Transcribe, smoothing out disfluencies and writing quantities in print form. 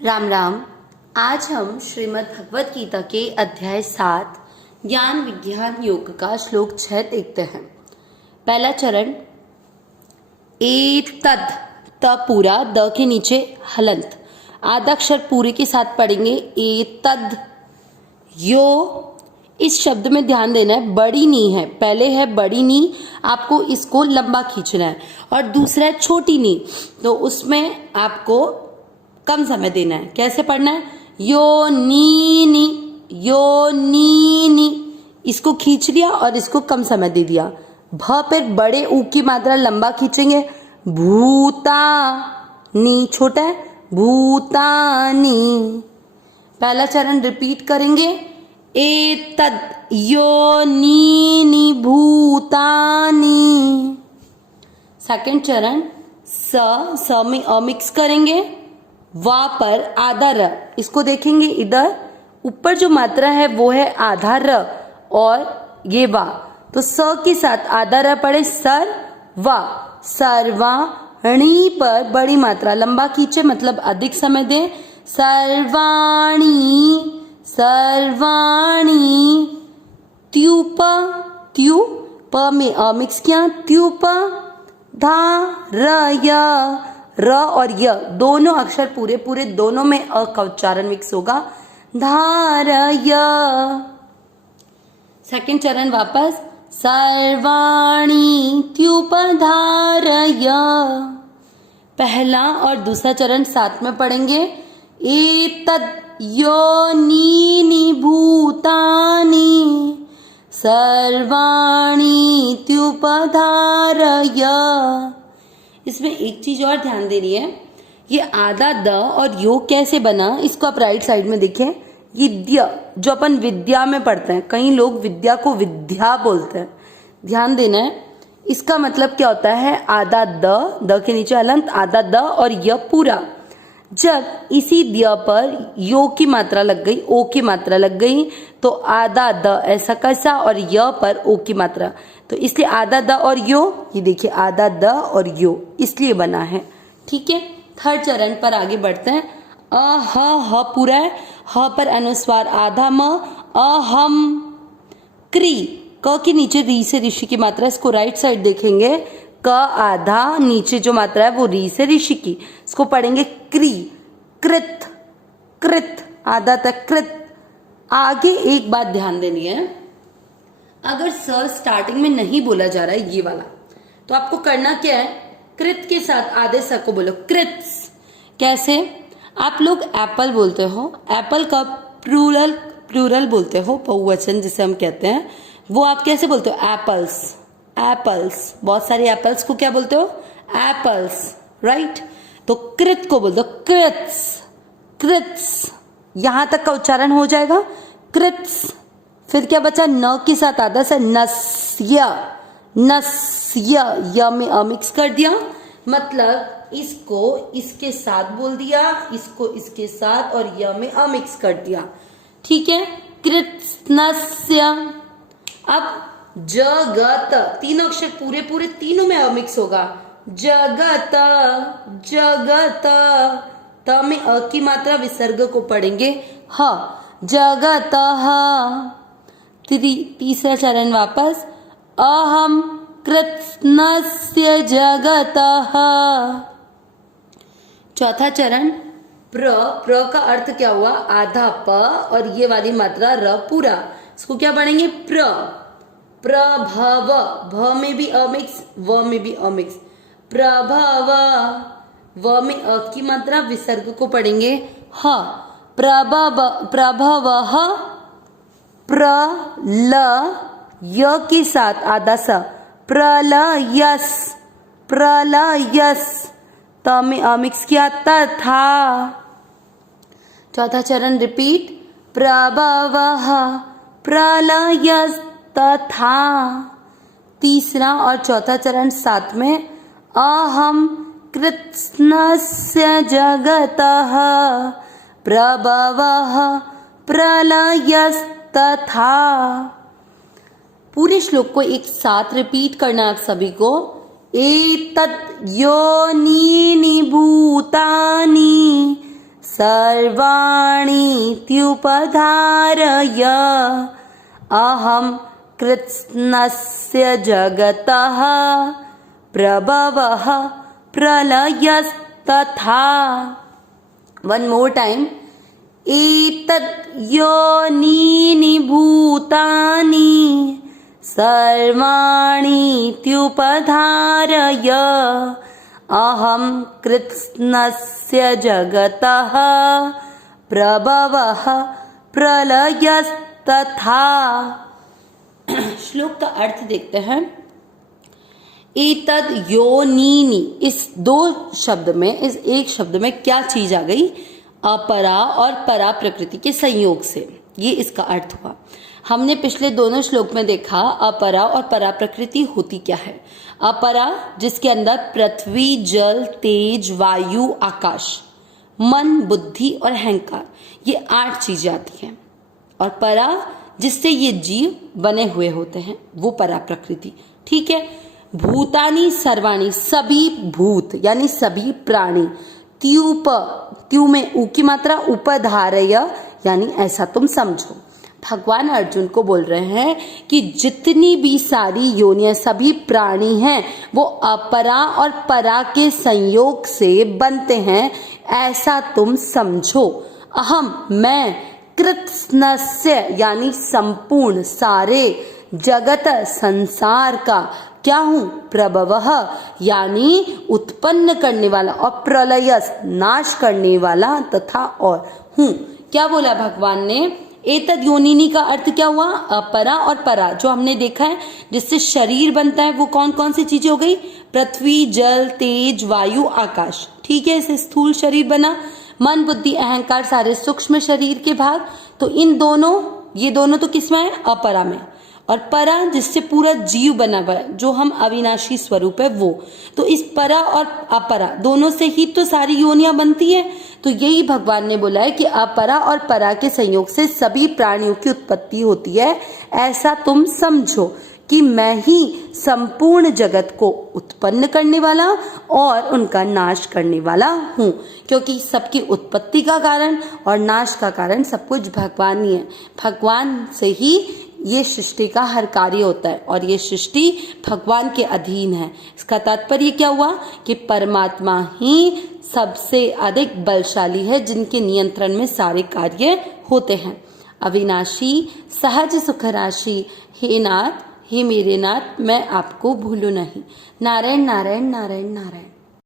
राम राम। आज हम श्रीमद् भगवत गीता के अध्याय 7 ज्ञान विज्ञान योग का श्लोक 6 देखते हैं। पहला चरण एतद, त पूरा, द के नीचे हलंत, आधा अक्षर पूरे के साथ पढ़ेंगे एतद। यो, इस शब्द में ध्यान देना है, बड़ी नी है, पहले है बड़ी नी, आपको इसको लंबा खींचना है, और दूसरा है छोटी नी, तो उसमें आपको कम समय देना है। कैसे पढ़ना है? यो नी नी, यो नी नी, इसको खींच लिया और इसको कम समय दे दिया। भ पे बड़े ऊ की मात्रा लंबा खींचेंगे, भूता, नी छोटा है, भूतानी। पहला चरण रिपीट करेंगे, एतद योनीनि भूतानि। सेकंड चरण स में अ मिक्स करेंगे, वा पर आधा र, इसको देखेंगे इधर ऊपर जो मात्रा है वो है आधा र और ये वा, तो स के साथ आधा र पड़े सर वा, सर्वाणी पर बड़ी मात्रा लंबा खींचे, मतलब अधिक समय दें, सर्वाणी सर्वाणी। त्युप, त्यू प में अ मिक्स किया, त्युप धारय, र और य दोनों अक्षर पूरे पूरे दोनों में अ का उच्चारण मिक्स होगा, धारय। सेकंड चरण वापस, सर्वाणी त्युपधारय। पहला और दूसरा चरण साथ में पढ़ेंगे, एतद योनीनि भूतानि सर्वाणी त्युपधारय। इसमें एक चीज और ध्यान देनी है, ये आधा द और यो कैसे बना, इसको आप राइट साइड में देखें, ये द्य जो अपन विद्या में पढ़ते हैं, कई लोग विद्या को विद्या बोलते हैं, ध्यान देना है। इसका मतलब क्या होता है, आधा द के नीचे हलंत, आधा द और य पूरा। जब इसी द्य पर यो की मात्रा लग गई, ओ की मात्रा लग गई, तो आधा द ऐसा कैसा और य पर ओ की मात्रा, तो इसलिए आधा द और यो, ये देखिए आधा द और यो इसलिए बना है। ठीक है, थर्ड चरण पर आगे बढ़ते हैं। ह पूरा है, ह पर अनुस्वार आधा म, अहम क्री, क के नीचे री से ऋषि की मात्रा, इसको राइट साइड देखेंगे, क आधा, नीचे जो मात्रा है वो री से ऋषि की, इसको पढ़ेंगे क्री, कृत कृत, आधा तक कृत। आगे एक बात ध्यान देनी है, अगर स स्टार्टिंग में नहीं बोला जा रहा है ये वाला, तो आपको करना क्या है, कृत के साथ आधे स को बोलो, कृत्स। कैसे? आप लोग एप्पल बोलते हो, एप्पल का प्लूरल बोलते हो, बहुवचन जिसे हम कहते हैं, वो आप कैसे बोलते हो? Apples, apples. बहुत सारी एप्पल्स को क्या बोलते हो? Apples, right. तो कृत को बोल दो, कृत्स, कृत्स, यहां तक का उच्चारण हो जाएगा, कृत्स। फिर क्या बचा, न के साथ आधा से नस्य, नस्य, य में अ मिक्स कर दिया, मतलब इसको इसके साथ बोल दिया, इसको इसके साथ, और य में अ मिक्स कर दिया। ठीक है, कृत्स्नस्य। अब जगत, तीनों अक्षर पूरे पूरे तीनों में अ मिक्स होगा, जगत, जगत, त में अ की मात्रा विसर्ग को पढ़ेंगे ह, जगत ह। तीसरा चरण वापस, अहम कृत्स्नस्य जगतः। चौथा चरण प्र का अर्थ क्या हुआ, आधा प और ये वाली मात्रा र पूरा, इसको क्या पढ़ेंगे, प्रभव, भ में भी अ मिक्स, व में भी अ मिक्स, प्रभव, व में अ की मात्रा विसर्ग को पढ़ेंगे ह, प्रभव, प्रल, य के साथ आधा स, प्रलयस, प्रलयस, त में अ मिक्स किया, तथा। चौथा चरण रिपीट, प्रभवः प्रलयस तथा। तीसरा और चौथा चरण साथ में, अहम कृत्स्नस्य जगतः प्रभवः प्रलयस तथा। पूरे श्लोक को एक साथ रिपीट करना आप सभी को, एतत् योनीनि भूतानि सर्वाणीत्युपधारय अहं कृत्स्नस्य जगतः प्रभवः प्रलयस्तथा। One more time. एतद् योनीनि भूतानि सर्वाणीत्युपधारय अहं कृत्स्नस्य जगतः प्रभवः प्रलयस्तथा। श्लोक का अर्थ देखते हैं। एतद् योनीनि, इस दो शब्द में, इस एक शब्द में क्या चीज आ गई? अपरा और परा प्रकृति के संयोग से, ये इसका अर्थ हुआ। हमने पिछले दोनों श्लोक में देखा अपरा और परा प्रकृति होती क्या है। अपरा जिसके अंदर पृथ्वी, जल, तेज, वायु, आकाश, मन, बुद्धि और अहंकार, ये 8 चीजें आती हैं। और परा जिससे ये जीव बने हुए होते हैं, वो परा प्रकृति। ठीक है। भूतानि सर्वाणी, सभी भूत यानी सभी प्राणी। त्यूप, त्यू में ऊ की मात्रा, उपधारय यानी ऐसा तुम समझो। भगवान अर्जुन को बोल रहे हैं कि जितनी भी सारी योनियां, सभी प्राणी हैं, वो अपरा और परा के संयोग से बनते हैं, ऐसा तुम समझो। अहम, मैं, कृत्स्नस्य यानी संपूर्ण, सारे, जगत, संसार का क्या हूं? प्रभवः यानी उत्पन्न करने वाला, और प्रलयस नाश करने वाला, तथा और हूं। क्या बोला भगवान ने? एतद् योनिनी का अर्थ क्या हुआ? अपरा और परा, जो हमने देखा है जिससे शरीर बनता है, वो कौन कौन सी चीजें हो गई? पृथ्वी, जल, तेज, वायु, आकाश। ठीक है, इससे स्थूल शरीर बना। मन, बुद्धि, अहंकार, सारे सूक्ष्म शरीर के भाग। तो इन दोनों, ये दोनों तो किसमें है? अपरा में। और परा जिससे पूरा जीव बना हुआ है, जो हम अविनाशी स्वरूप है, वो। तो इस परा और अपरा दोनों से ही तो सारी योनियां बनती है। तो यही भगवान ने बोला है कि अपरा और परा के संयोग से सभी प्राणियों की उत्पत्ति होती है, ऐसा तुम समझो कि मैं ही संपूर्ण जगत को उत्पन्न करने वाला और उनका नाश करने वाला हूँ। क्योंकि सबकी उत्पत्ति का कारण और नाश का कारण सब कुछ भगवान ही है। भगवान से ही ये सृष्टि का हर कार्य होता है, और ये सृष्टि भगवान के अधीन है। इसका तात्पर्य क्या हुआ? कि परमात्मा ही सबसे अधिक बलशाली है, जिनके नियंत्रण में सारे कार्य होते हैं। अविनाशी, सहज सुख राशि, हे नाथ, हे मेरे नाथ, मैं आपको भूलूं नहीं। नारायण नारायण नारायण नारायण।